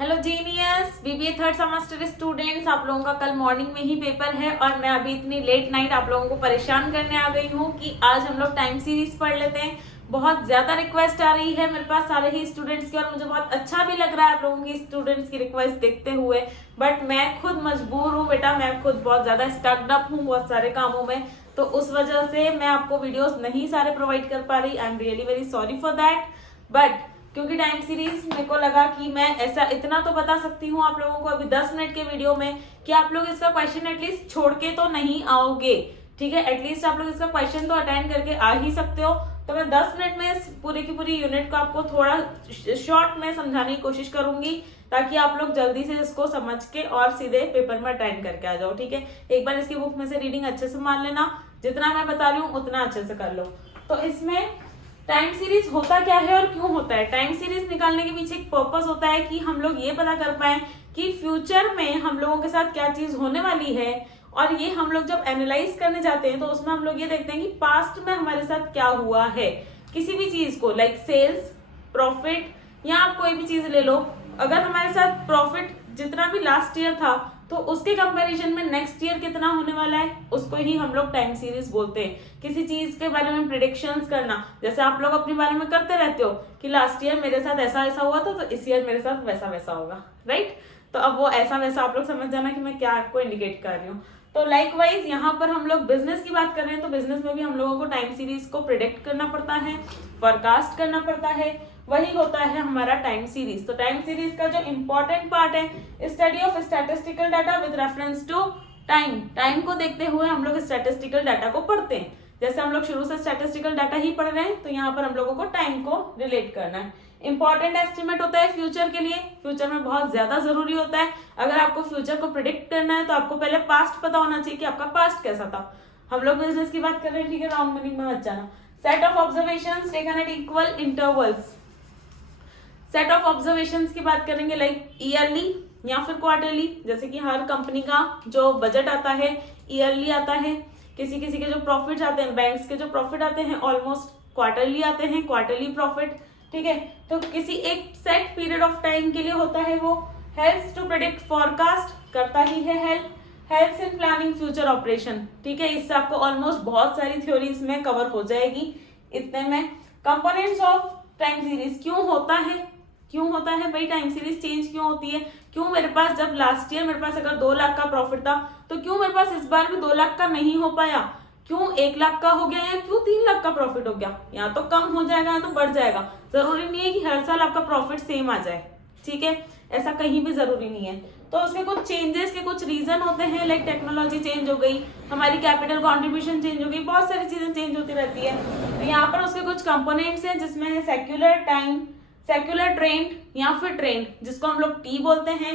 Hello genius BBA third semester students, आप लोगों का कल मॉर्निंग में ही पेपर है और मैं अभी इतनी लेट नाइट आप लोगों को परेशान करने आ गई हूँ कि आज हम लोग टाइम सीरीज पढ़ लेते हैं। बहुत ज्यादा रिक्वेस्ट आ रही है मेरे पास सारे ही स्टूडेंट्स की और मुझे बहुत अच्छा भी लग रहा है आप लोगों की स्टूडेंट्स की रिक्वेस्ट देखते हुए, बट मैं खुद मजबूर हूँ बेटा, मैं खुद बहुत ज्यादा स्टक्ड अप हूँ बहुत सारे कामों में, तो उस वजह से मैं आपको वीडियोस नहीं सारे प्रोवाइड कर पा रही। I am really very sorry for that, but क्योंकि टाइम सीरीज मेरे को लगा कि मैं ऐसा इतना तो बता सकती हूँ आप लोगों को अभी 10 मिनट के वीडियो में कि आप लोग इसका क्वेश्चन एटलीस्ट छोड़ के तो नहीं आओगे, ठीक है। एटलीस्ट आप लोग इसका क्वेश्चन तो अटेंड करके आ ही सकते हो। तो मैं 10 मिनट में इस पूरी की पूरी यूनिट को आपको थोड़ा शॉर्ट में समझाने की कोशिश करूंगी ताकि आप लोग जल्दी से इसको समझ के और सीधे पेपर में अटेंड करके आ जाओ, ठीक है। एक बार इसकी बुक में से रीडिंग अच्छे से मान लेना, जितना मैं बता रही हूँ उतना अच्छे से कर लो। तो इसमें टाइम सीरीज होता क्या है और क्यों होता है। टाइम सीरीज निकालने के पीछे एक पर्पस होता है कि हम लोग ये पता कर पाए कि फ्यूचर में हम लोगों के साथ क्या चीज होने वाली है, और ये हम लोग जब एनालाइज करने जाते हैं तो उसमें हम लोग ये देखते हैं कि पास्ट में हमारे साथ क्या हुआ है किसी भी चीज को, लाइक सेल्स, प्रॉफिट, या आप कोई भी चीज ले लो। अगर हमारे साथ प्रॉफिट जितना भी लास्ट ईयर था तो उसके कंपैरिजन में नेक्स्ट ईयर कितना होने वाला है, उसको ही हम लोग टाइम सीरीज बोलते हैं। किसी चीज के बारे में प्रिडिक्शंस करना, जैसे आप लोग अपने बारे में करते रहते हो कि लास्ट ईयर मेरे साथ ऐसा ऐसा हुआ था तो इस ईयर मेरे साथ वैसा वैसा होगा, राइट। तो अब वो ऐसा वैसा आप लोग समझ जाना कि मैं क्या आपको इंडिकेट कर रही हूँ। तो लाइकवाइज यहाँ पर हम लोग बिजनेस की बात कर रहे हैं तो बिजनेस में भी हम लोगों को टाइम सीरीज को प्रिडिक्ट करना पड़ता है, फोरकास्ट करना पड़ता है, वही होता है हमारा टाइम सीरीज। तो टाइम सीरीज का जो इंपॉर्टेंट पार्ट है, study of statistical data with reference to time. Time को देखते हुए हम लोग स्टैटिस्टिकल डाटा को पढ़ते हैं। जैसे हम लोग शुरू से स्टैटिस्टिकल डाटा ही पढ़ रहे हैं तो यहाँ पर हम लोगों को टाइम को रिलेट करना है। इंपॉर्टेंट एस्टिमेट होता है फ्यूचर के लिए, फ्यूचर में बहुत ज्यादा जरूरी होता है। अगर आपको फ्यूचर को प्रिडिक्ट करना है तो आपको पहले पास्ट पता होना चाहिए कि आपका पास्ट कैसा था। हम लोग बिजनेस की बात कर रहे हैं, ठीक है, रॉन्ग मीनिंग में मत जाना। Set of observations taken at equal intervals. Set of observations की बात करेंगे लाइक ईयरली या फिर क्वार्टरली, जैसे कि हर कंपनी का जो बजट आता है ईयरली आता है। किसी किसी के जो प्रॉफिट्स आते हैं, बैंक्स के जो प्रॉफिट आते हैं ऑलमोस्ट क्वार्टरली आते हैं, क्वार्टरली प्रॉफिट, ठीक है। तो किसी एक सेट पीरियड ऑफ टाइम के लिए होता है वो। हेल्प्स टू प्रेडिक्ट फोरकास्ट, करता ही है helps in planning future operation, ठीक है। इससे आपको ऑलमोस्ट बहुत सारी थ्योरीज में कवर हो जाएगी इतने में। कंपोनेंट्स ऑफ टाइम सीरीज, क्यों होता है भाई टाइम सीरीज चेंज क्यों होती है, क्यों मेरे पास जब लास्ट ईयर मेरे पास अगर 2 लाख का प्रॉफिट था तो क्यों मेरे पास इस बार भी 2 लाख का नहीं हो पाया, क्यों 1 लाख का हो गया या क्यों 3 लाख का प्रॉफिट हो गया। या तो कम हो जाएगा या तो बढ़ जाएगा, जरूरी नहीं है कि हर साल आपका प्रॉफिट सेम आ जाए, ठीक है, ऐसा कहीं भी जरूरी नहीं है। तो उसके कुछ चेंजेस के कुछ रीजन होते हैं, लाइक टेक्नोलॉजी चेंज हो गई, हमारी कैपिटल कॉन्ट्रीब्यूशन चेंज हो गई, बहुत सारी चीजें चेंज होती रहती है। तो यहाँ पर उसके कुछ कंपोनेंट्स हैं जिसमें है सेक्युलर टाइम, सेक्युलर ट्रेंड या फिर ट्रेंड जिसको हम लोग टी बोलते हैं।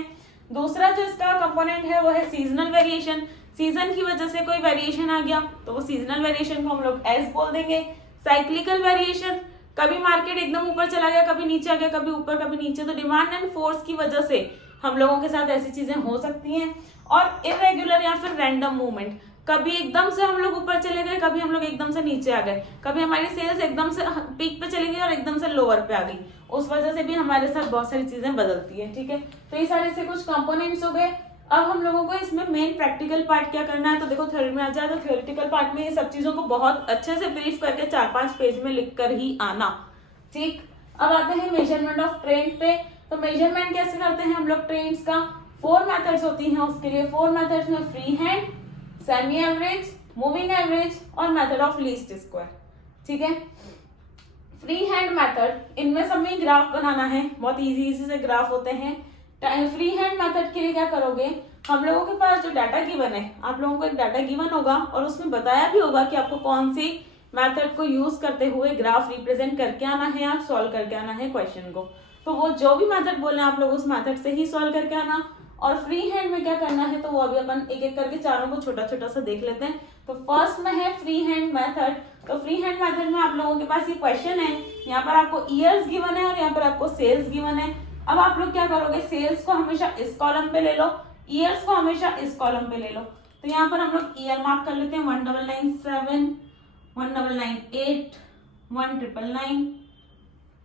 दूसरा जो इसका कंपोनेंट है वो है सीजनल वेरिएशन, सीजन की वजह से कोई वेरिएशन आ गया तो वो सीजनल वेरिएशन को हम लोग एस बोल देंगे। साइक्लिकल वेरिएशन, कभी मार्केट एकदम ऊपर चला गया, कभी नीचे आ गया, कभी ऊपर कभी नीचे, तो डिमांड एंड फोर्स की वजह से हम लोगों के साथ ऐसी चीजें हो सकती हैं। और इरेगुलर या फिर रैंडम मूवमेंट, कभी एकदम से हम लोग ऊपर चले गए, कभी हम लोग एकदम से नीचे आ गए, कभी हमारी सेल्स एकदम से पीक पे चली गई और एकदम से लोअर पे आ गई, उस वजह से भी हमारे साथ बहुत सारी चीजें बदलती है, ठीक है। तो ये सारे से कुछ कंपोनेंट्स हो गए। अब हम लोगों को इसमें मेन प्रैक्टिकल पार्ट क्या करना है, तो देखो थ्योरी में आ जाए तो थ्योरेटिकल पार्ट में ये सब चीजों को बहुत अच्छे से ब्रीफ करके 4-5 पेज में लिख कर ही आना, ठीक। अब आते हैं मेजरमेंट ऑफ ट्रेंड पे। तो मेजरमेंट कैसे करते हैं हम लोग ट्रेंड्स का, 4 मेथड्स होती हैं उसके लिए। 4 मेथड्स में free hand, semi average, moving average और मेथड ऑफ लीस्ट स्क्वायर, ठीक है। फ्री हैंड मेथड, इनमें सब में ग्राफ बनाना है, बहुत इजी से ग्राफ होते हैं। फ्री हैंड मेथड के लिए क्या करोगे, हम लोगों के पास जो डाटा गिवन है, आप लोगों को एक डाटा गिवन होगा और उसमें बताया भी होगा कि आपको कौन सी मेथड को यूज करते हुए ग्राफ रिप्रेजेंट करके आना है या सॉल्व करके आना है क्वेश्चन को। तो वो जो भी मेथड बोले आप लोग उस मेथड से ही सॉल्व करके आना। और फ्री हैंड में क्या करना है तो वो अभी अपन एक एक करके चारों को छोटा छोटा सा देख लेते हैं। तो फर्स्ट में है फ्री हैंड मेथड। तो फ्री हैंड मेथड में आप लोगों के पास ये क्वेश्चन है, यहाँ पर आपको ईयर्स गिवन है और यहाँ पर आपको सेल्स गिवन है। अब आप लोग क्या करोगे, सेल्स को हमेशा इस कॉलम पे ले लो, ईयर्स को हमेशा इस कॉलम पे ले लो। तो यहाँ पर हम लोग ईयर मार्क कर लेते हैं 1997, 1998, 1999,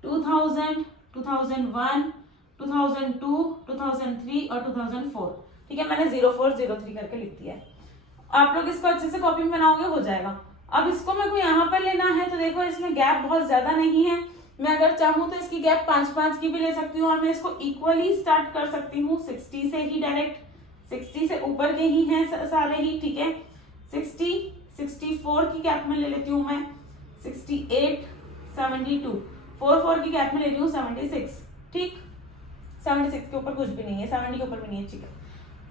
2000, 2001, 2002, 2003 और 2004। ठीक है, मैंने 0403 करके लिख दिया है। आप लोग इसको अच्छे से कॉपी में बनाओगे, हो जाएगा। अब इसको मेरे को यहाँ पर लेना है, तो देखो इसमें गैप बहुत ज्यादा नहीं है। मैं अगर चाहूँ तो इसकी गैप 5-5 की भी ले सकती हूँ, और मैं इसको इक्वली स्टार्ट कर सकती हूँ 60 से ही, डायरेक्ट 60 से ऊपर के ही हैं सारे ही। ठीक है, 60, 64 की गैप में ले लेती हूँ मैं 68, 72, 4 की गैप में ले रही हूँ 76। ठीक, 76 के ऊपर कुछ भी नहीं है, 70 के ऊपर भी नहीं है। ठीक है,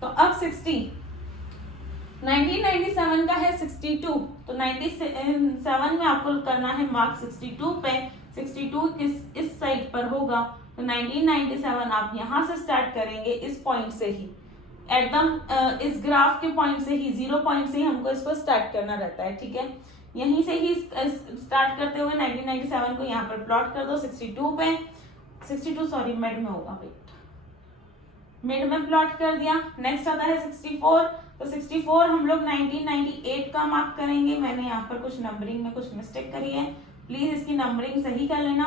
तो अब 1997 का है 62, तो 97 में आपको करना है मार्क 62 पे। 62 इस साइड पर होगा, तो 1997 आप यहाँ से स्टार्ट करेंगे, इस पॉइंट से ही, एकदम इस ग्राफ के पॉइंट से ही, 0 पॉइंट से ही हमको इसको स्टार्ट करना रहता है। ठीक है, यहीं से ही स्टार्ट करते हुए 1997 को यहाँ पर प्लॉट कर दो 62 पे। 62 सॉरी मिड में होगा, मिड में प्लॉट कर दिया। नेक्स्ट आता है 64, तो 64 हम लोग 1998 का मार्क करेंगे। मैंने यहाँ पर कुछ नंबरिंग में कुछ मिस्टेक करी है, प्लीज इसकी नंबरिंग सही कर लेना।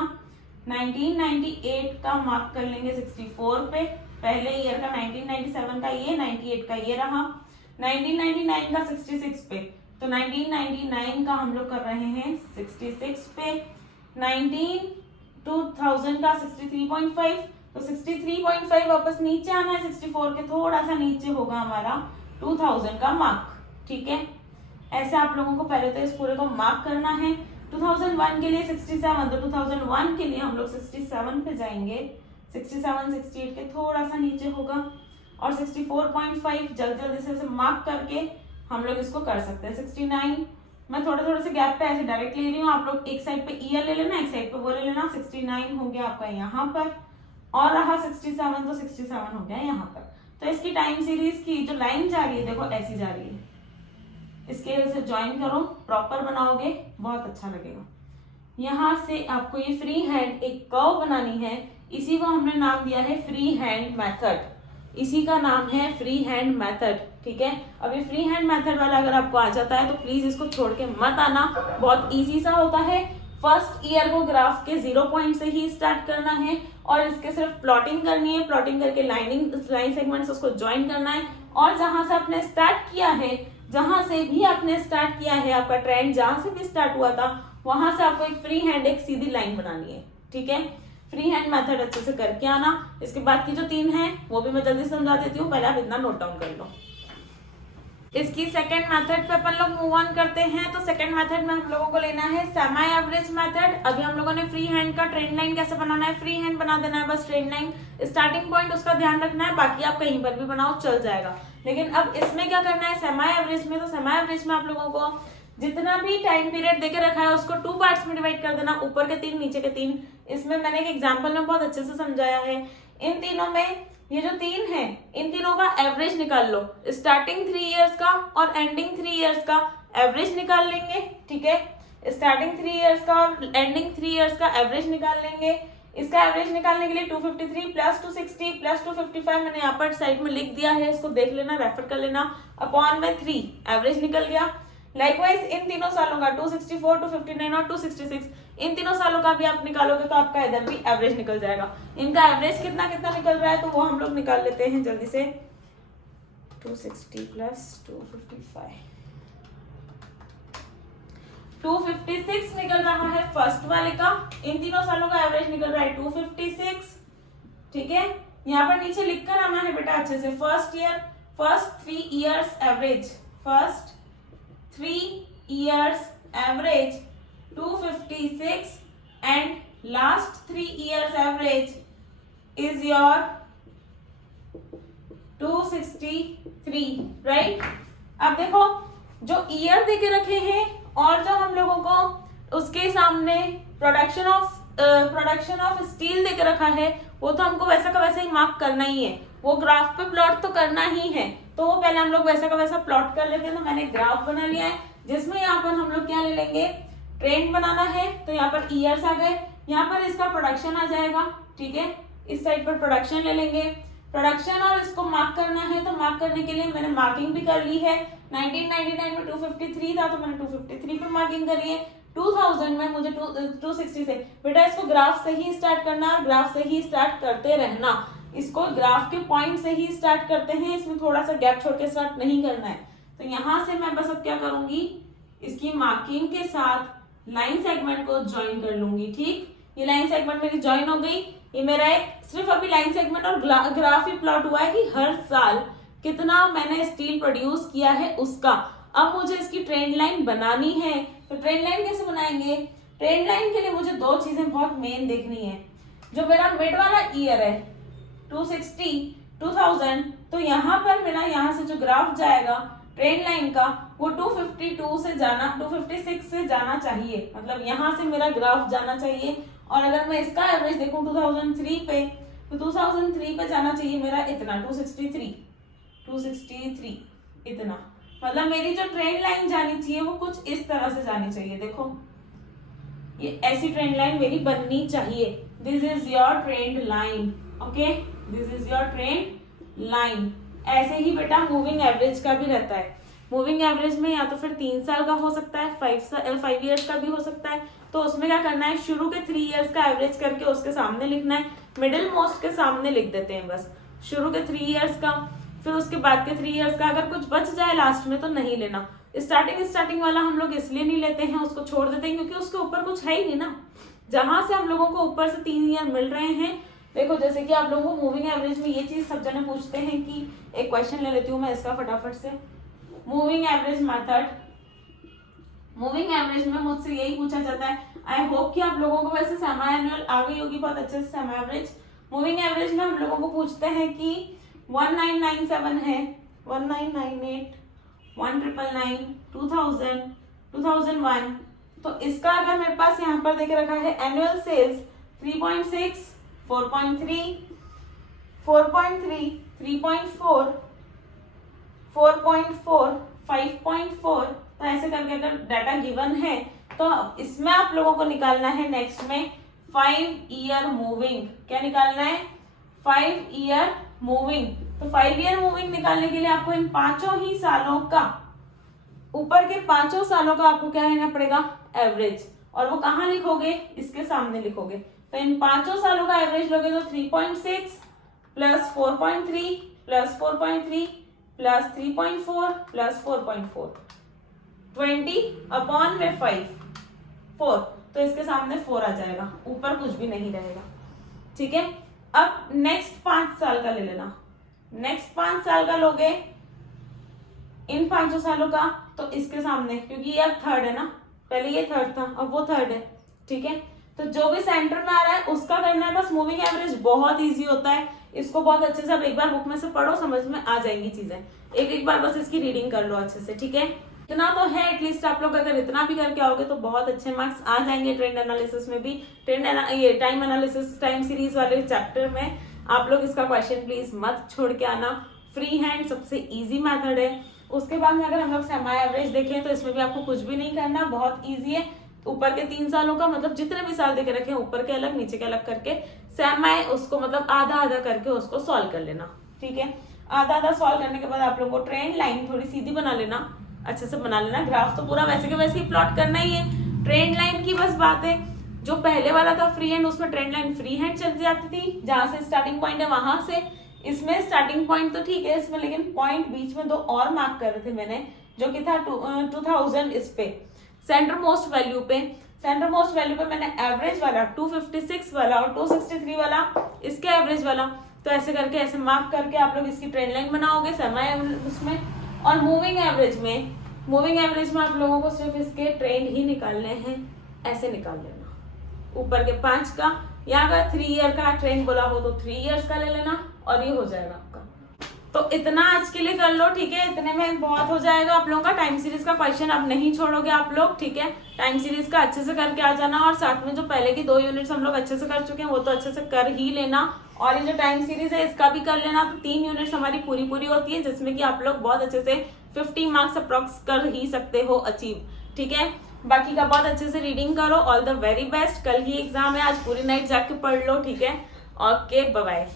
1998 का मार्क कर लेंगे 64 पे, पहले ईयर का 1997 का ये, 98 का ये रहा। 1999 का 66 पे, तो 1999 का हम लोग कर रहे हैं 66 पे। 2000 का 63.5, तो 63.5 वापस नीचे आना है, 64 के थोड़ा सा नीचे होगा हमारा 2000 का मार्क। ठीक है, ऐसे आप लोगों को पहले तो इस पूरे को मार्क करना है। 2001 के लिए 67, तो 2001 के लिए हम लोग 67 पे जाएंगे, 67, 68 के थोड़ा सा नीचे होगा, और 64.5 जल्दी से मार्क करके हम लोग इसको कर सकते हैं। 69 मैं थोड़े से गैप पे ऐसे डायरेक्ट ले रही हूँ, आप लोग एक साइड पे ईयर ले लेना, एक साइड पे वो ले लेना। 69 हो गया आपका यहाँ पर, और रहा 67, तो 67 हो गया यहाँ पर। तो इसकी टाइम सीरीज की जो लाइन जा रही है, देखो ऐसी जा रही है। स्केल से ज्वाइन करो, प्रॉपर बनाओगे, बहुत अच्छा लगेगा। यहाँ से आपको ये फ्री हैंड एक कर्व बनानी है, इसी को हमने नाम दिया है फ्री हैंड मेथड। इसी का नाम है फ्री हैंड मेथड। ठीक है, अभी फ्री हैंड मेथड वाला अगर आपको आ जाता है तो प्लीज इसको छोड़ के मत आना, बहुत इजी सा होता है। फर्स्ट ईयर को ग्राफ के 0 पॉइंट से ही स्टार्ट करना है, और इसके सिर्फ प्लॉटिंग करनी है, प्लॉटिंग करके लाइन सेगमेंट्स उसको ज्वाइन करना है, और जहां से आपने स्टार्ट किया है, जहां से भी आपने स्टार्ट किया है, आपका ट्रेंड जहां से भी स्टार्ट हुआ था, वहां से आपको एक फ्री हैंड एक सीधी लाइन बनानी है। ठीक है, फ्री हैंड मेथड अच्छे से करके आना। इसके बाद की जो 3 है वो भी मैं जल्दी समझा देती हूँ, पहले आप इतना नोट डाउन कर लो। इसकी सेकंड मेथड पे अपन लोग मूव ऑन करते हैं। तो सेकंड मेथड में हम लोगों को लेना है सेमी एवरेज मेथड। अभी हम लोगों ने फ्री हैंड का ट्रेंड लाइन कैसे बनाना है, फ्री हैंड बना देना है, बस ट्रेंड लाइन स्टार्टिंग पॉइंट उसका ध्यान रखना है, बाकी आप कहीं पर भी बनाओ चल जाएगा। लेकिन अब इसमें क्या करना है सेमी एवरेज में, तो सेमी एवरेज में आप लोगों को जितना भी टाइम पीरियड देके रखा है उसको 2 पार्ट्स में डिवाइड कर देना, ऊपर के 3 नीचे के 3। इसमें मैंने एक एग्जांपल में बहुत अच्छे से समझाया है। इन तीनों में ये जो 3 है, इन तीनों का एवरेज निकाल लो, स्टार्टिंग 3 इयर्स का और एंडिंग 3 इयर्स का एवरेज निकाल लेंगे। ठीक है, स्टार्टिंग 3 इयर्स का और एंडिंग 3 इयर्स का एवरेज निकाल लेंगे। इसका एवरेज निकालने के लिए 253 प्लस 260 प्लस 255 मैंने यहाँ पर साइड में लिख दिया है, इसको देख लेना, रेफर कर लेना, अपॉन में 3 एवरेज निकल गया। लाइकवाइज इन तीनों सालों का 264, 259 और 266 इन तीनों सालों का भी आप निकालोगे तो आपका इधर भी एवरेज निकल जाएगा। इनका एवरेज कितना कितना निकल रहा है तो वो हम लोग निकाल लेते हैं जल्दी से। 260 प्लस 255 256 निकल रहा है फर्स्ट वाले का। इन तीनों सालों का एवरेज निकल रहा है 256। ठीक है, यहाँ पर नीचे लिख कर आना है बेटा अच्छे से। First 3 years average, first 3 years average 256 and last 3 years average is your 263, right? अब देखो जो ईयर देके रखे हैं और जो हम लोगों को उसके सामने प्रोडक्शन ऑफ स्टील देके रखा है, वो तो हमको वैसा का वैसा ही मार्क करना ही है, वो ग्राफ पे प्लॉट तो करना ही है। तो वो पहले हम लोग वैसा का वैसा प्लॉट कर लेते हैं। तो मैंने ग्राफ बना लिया है जिसमें यहाँ पर हम लोग क्या ले लेंगे, ट्रेंड बनाना है, तो यहाँ पर ईयर्स आ गए, यहाँ पर इसका प्रोडक्शन आ जाएगा। ठीक है, इस साइड पर प्रोडक्शन ले लेंगे, प्रोडक्शन और इसको मार्क करना है। तो मार्क करने के लिए मैंने मार्किंग भी कर ली है। 1999 में 253 था तो मैंने 253 पर मार्किंग करी है। 2000 में मुझे 260 से, बेटा इसको ग्राफ से ही स्टार्ट करना और ग्राफ से ही स्टार्ट करते रहना। इसको ग्राफ के पॉइंट से ही स्टार्ट करते हैं, इसमें थोड़ा सा गैप छोड़ के स्टार्ट नहीं करना है। तो यहां से मैं बस अब क्या करूंगी, इसकी मार्किंग के साथ लाइन सेगमेंट को ज्वाइन कर लूंगी। ठीक, ये लाइन सेगमेंट मेरी ज्वाइन हो गई। ये मेरा एक सिर्फ अभी लाइन सेगमेंट और ग्राफ ही प्लॉट हुआ है कि हर साल कितना मैंने स्टील प्रोड्यूस किया है उसका। अब मुझे इसकी ट्रेंड लाइन बनानी है। तो ट्रेंड लाइन कैसे बनाएंगे? ट्रेंड लाइन के लिए मुझे दो चीजें बहुत मेन देखनी है। जो मेरा मिड वाला ईयर है 260 2000, तो यहाँ पर मेरा यहाँ से जो ग्राफ जाएगा ट्रेंड लाइन का वो 252 से जाना 256 से जाना चाहिए, मतलब यहाँ से मेरा ग्राफ जाना चाहिए। और अगर मैं इसका एवरेज देखूं 2003 पे, तो 2003 पे जाना चाहिए मेरा इतना 263 इतना, मतलब मेरी जो ट्रेंड लाइन जानी चाहिए वो कुछ इस तरह से जानी चाहिए। देखो ये ऐसी ट्रेंड लाइन मेरी बननी चाहिए। This is your trend line, okay, this is your trend line. ऐसे ही बेटा मूविंग एवरेज का भी रहता है। मूविंग एवरेज में या तो फिर 3 साल का हो सकता है, 5 ईयर्स का भी हो सकता है। तो उसमें क्या करना है, शुरू के 3 ईयर्स का एवरेज करके उसके सामने लिखना है, मिडिल मोस्ट के सामने लिख देते हैं बस शुरू के 3 ईयर्स का। फिर उसके बाद के 3 ईयर्स का अगर कुछ बच जाए लास्ट में तो नहीं लेना। स्टार्टिंग वाला हम लोग इसलिए नहीं लेते हैं, उसको छोड़ देते हैं क्योंकि उसके ऊपर कुछ है ही नहीं ना। जहां से हम लोगों को ऊपर से 3 ईयर मिल रहे हैं, देखो जैसे कि आप लोगों को मूविंग एवरेज में ये चीज सब जने पूछते हैं कि एक क्वेश्चन ले लेती हूँ मैं इसका फटाफट से। Moving average method, moving average में मुझसे यही पूछा जाता है। आई होप कि आप लोगों को वैसे सेमी एनुअल आ गई होगी बहुत अच्छे से सेमी एवरेज। मूविंग एवरेज में हम लोगों को पूछते हैं कि 1997 है, 1998, 1999, 2000, 2001। तो इसका अगर मेरे पास यहाँ पर देखे रखा है एनुअल सेल्स 3.6, 4.3, 4.3, 3.4, 4.4, 5.4, तो ऐसे करके अगर डाटा गिवन है तो इसमें आप लोगों को निकालना है नेक्स्ट में 5 ईयर मूविंग। क्या निकालना है? 5 ईयर मूविंग। तो 5 ईयर मूविंग निकालने के लिए आपको इन पांचों ही सालों का, ऊपर के 5 सालों का आपको क्या लेना पड़ेगा? एवरेज। और वो कहाँ लिखोगे? इसके सामने लिखोगे। तो इन 5 सालों का एवरेज लोगे तो 3.6 प्लस 4.3 प्लस 4.3 प्लस 3.4 प्लस 4.4, 20/5, 4। तो इसके सामने 4 आ जाएगा, ऊपर कुछ भी नहीं रहेगा। ठीक है, अब नेक्स्ट 5 साल का ले लेना। नेक्स्ट 5 साल का लोगे इन 5 सालों का, तो इसके सामने, क्योंकि ये अब थर्ड है ना, पहले ये थर्ड था अब वो थर्ड है। ठीक है, तो जो भी सेंटर में आ रहा है उसका करना है बस। मूविंग एवरेज बहुत इजी होता है, इसको बहुत अच्छे से आप एक बार बुक में से पढ़ो, समझ में आ जाएंगी चीजें। एक बार बस इसकी रीडिंग कर लो अच्छे से। ठीक है, इतना तो है एटलीस्ट। आप लोग अगर इतना भी करके आओगे तो बहुत अच्छे मार्क्स आ जाएंगे। ट्रेंड एनालिसिस में भी, ये टाइम एनालिसिस, टाइम सीरीज वाले चैप्टर में आप लोग इसका क्वेश्चन प्लीज मत छोड़ के आना। फ्री हैंड सबसे इजी मेथड है। उसके बाद में अगर हम लोग सेमी एवरेज देखें तो इसमें भी आपको कुछ भी नहीं करना, बहुत इजी है। ऊपर के 3 सालों का, मतलब जितने भी साल देके रखे ऊपर के अलग नीचे के अलग करके सेमी, उसको मतलब आधा आधा करके उसको सॉल्व कर लेना। ठीक है, आधा आधा सॉल्व करने के बाद आप लोगों को ट्रेंड लाइन थोड़ी सीधी बना लेना, अच्छे से बना लेना। ग्राफ तो पूरा वैसे के वैसे ही प्लॉट करना ही है। ट्रेंड लाइन की बस बात है, जो पहले वाला था फ्री हैंड, उसमें ट्रेंड लाइन फ्री हैंड चल जाती थी, जहां से स्टार्टिंग पॉइंट है वहां से। इसमें स्टार्टिंग पॉइंट तो ठीक है इसमें, लेकिन पॉइंट बीच में 2 और मार्क कर रहे थे मैंने, जो कि था 2000 इस पे सेंटर मोस्ट वैल्यू पे। सेंटर मोस्ट वैल्यू पे मैंने एवरेज वाला 256 वाला और 263 वाला इसके एवरेज वाला। तो ऐसे करके ऐसे मार्क करके आप लोग इसकी ट्रेंड लाइन बनाओगे सेमी उसमें। और मूविंग एवरेज में आप लोगों को सिर्फ इसके ट्रेंड ही निकालने हैं, ऐसे निकाल लेना। ऊपर के 5 का, यहाँ का 3 ईयर का ट्रेंड बोला हो तो 3 ईयर्स का ले लेना और ये हो जाएगा आपका। तो इतना आज के लिए कर लो। ठीक है, इतने में बहुत हो जाएगा आप लोगों का। टाइम सीरीज का क्वेश्चन अब नहीं छोड़ोगे आप लोग। ठीक है, टाइम सीरीज का अच्छे से करके आ जाना, और साथ में जो पहले की 2 यूनिट्स हम लोग अच्छे से कर चुके हैं वो तो अच्छे से कर ही लेना। और ये जो टाइम सीरीज है इसका भी कर लेना। तो 3 यूनिट्स हमारी पूरी होती है, जिसमें कि आप लोग बहुत अच्छे से 50 मार्क्स अप्रॉक्स कर ही सकते हो अचीव। ठीक है, बाकी का बहुत अच्छे से रीडिंग करो। All the very best. कल ही एग्जाम है, आज पूरी नाइट जाके पढ़ लो। ठीक है, ओके, बाय बाय।